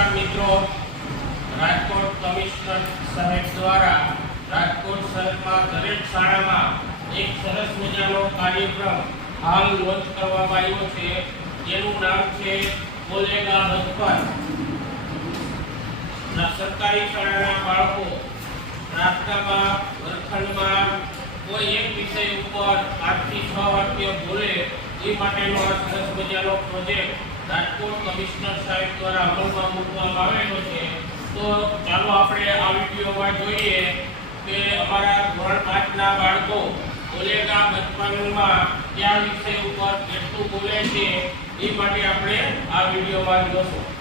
નમસ્કાર મિત્રો, રાજકોટ કમિશનર સાહેબ દ્વારા રાજકોટ શહેરમાં દરેક શાળામાં એક સરસ મજાનો કાર્યક્રમ હાલ લોન્ચ કરવામાં આવ્યો છે. જેનું નામ છે બોલેગા બચપન સરકારી શાળાના બાળકો પ્રાર્થનામાં વર્ગખંડમાં કોઈ એક વિષય ઉપર આજથી છ વાક્ય બોલે એ માટેનો આ સરસ મજાનો પ્રોજેક્ટ રાજકોટ કમિશનર સાહેબ દ્વારા અમલમાં મૂકવામાં આવેલો છે. તો ચાલો આપણે આ વિડીયોમાં જોઈએ કે અમારા ધોરણ પાંચના બાળકો ઓલેગા બચપનમાં કયા વિષય ઉપર કેટલું બોલે છે એ માટે આપણે આ વિડીયોમાં જોશું.